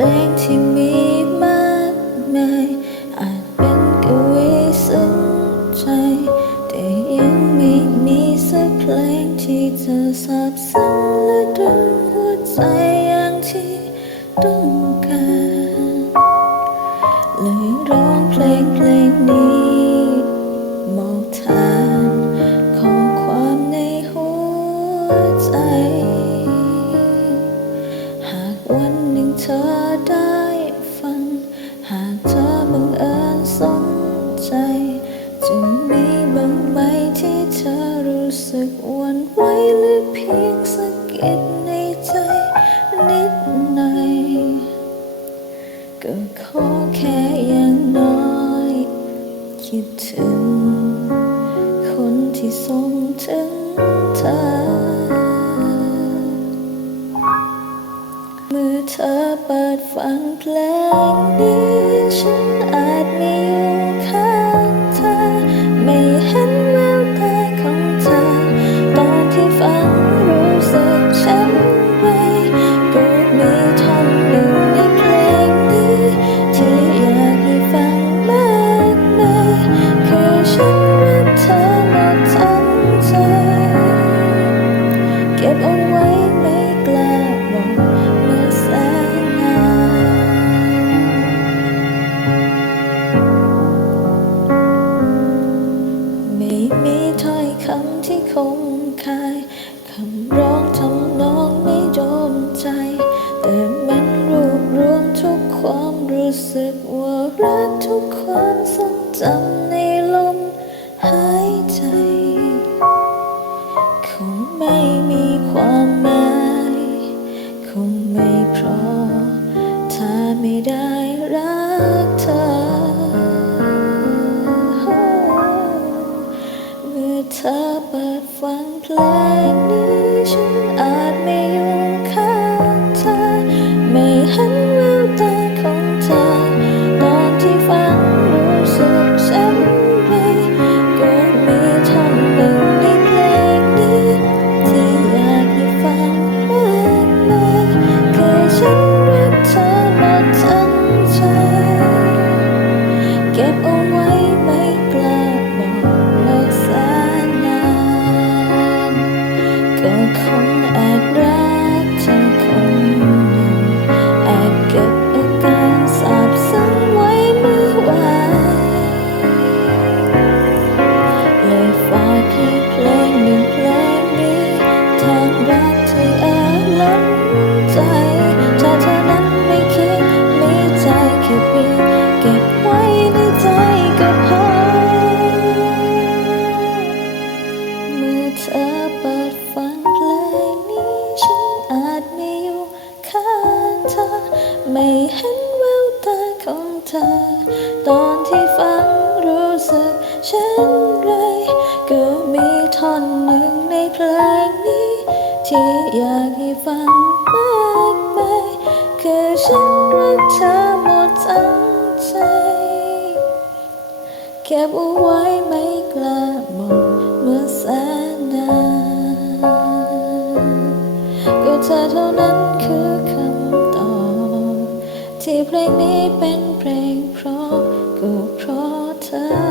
ลงที่มีมากมายอาจเป็นกวีสนใจ แต่ยังไม่มีสักเพลงที่เธอซาบซึ้งและดึงหัวใจอย่างที่ต้องการเลยร้องเพลงเพลงนี้ สึกวันไหวหรือเพียงสะกิดในใจนิดหน่อยก็ขอแค่อย่างน้อย คิดถึง คนที่ส่งถึงเธอ เมื่อเธอเปิดฟังเพลงนี้ฉัน ทุกความทรงจำในลมหายใจ เมื่อเธอเปิดฟังเพลงนี้ ฉันอาจไม่อยู่ข้างเธอ ไม่เห็นแววตาของเธอ ตอนที่ฟังรู้สึกเช่นไร ก็มีท่อนหนึ่งในเพลงนี้ ที่อยากให้ฟังมากมายคือฉันรักเธอหมดทั้งใจเก็บเอาไว้ไม่กล้าบอกเมื่อแสน เธอเท่านั้นคือคำตอบ ที่เพลงนี้เป็นเพลงเพราะก็เพราะเธอ